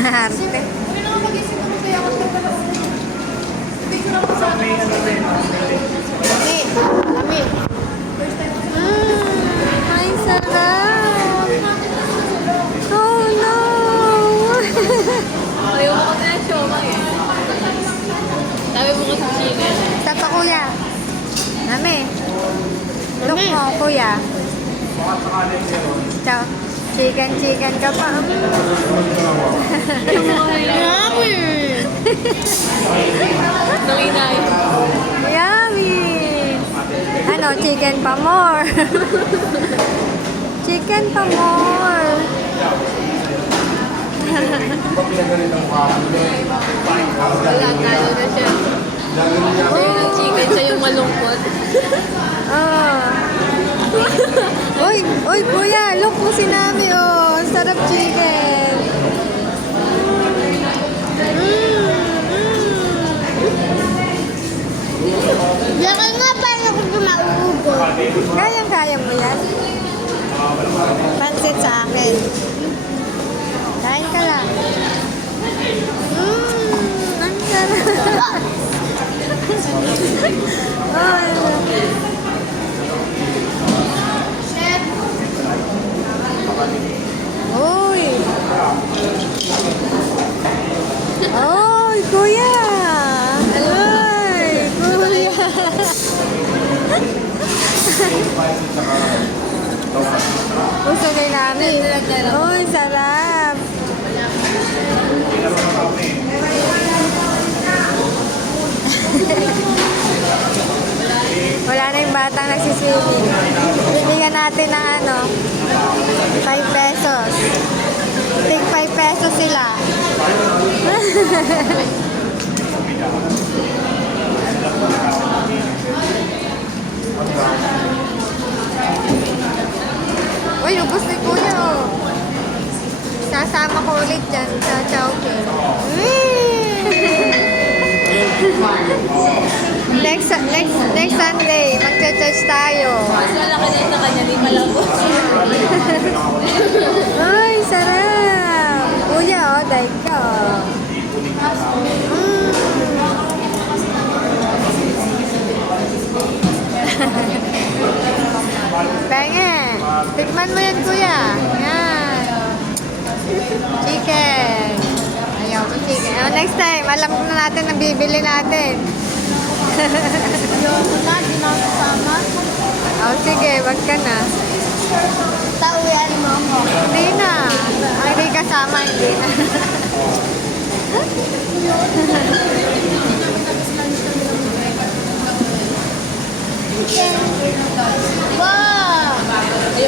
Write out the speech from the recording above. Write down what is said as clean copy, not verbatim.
Arte. Hindi na mag-isip ako kaya ako picture ako sa akin. Kami. Kami. Ay, sarap. Oh, no. Ayaw mo kasi na sioma eh. Sabi mo kasi chicken. Stop ka, kuya. Kami. Look mo, kuya. Ciao. Chicken ka pa. Yummy! Nanginay. Yummy! Ano, chicken pa more. Chicken pa more. Wala, talo na siya. Siya yung chicken, siya yung malungkot. Oh. Uy, kuya, look mo si Nami, oh. Ang sarap chicken. Baka nga paano ko mauubo. Kayang-kaya mo yan. Pansit sa akin. Kain ka lang. Ang sarap. Uy! Uy, kuya! Uy, kuya! Gusto na namin. Uy, sarap! Wala na yung batang nagsiswimming. Bibigyan natin ng ano, 5 pesos. Take 5 pesos sila. Uy, ubos ni kuya, oh. Sasama ko ulit dyan sa Chowking. Next Sunday, magcha-church tayo. Mas malaki na ito kanya, di malabo. Ay, sarap! Kuya, oh, daig ka, oh. Penge, tikman mo yan, kuya. Yan. Chicken. Ayaw ko chicken. Oh, next time, alam na natin ang bibili natin. Yung na, di na ako kasama. Oh, sige, wag ka na. Tauyan mo ako. Hindi na. Hindi kasama, hindi na. Wow!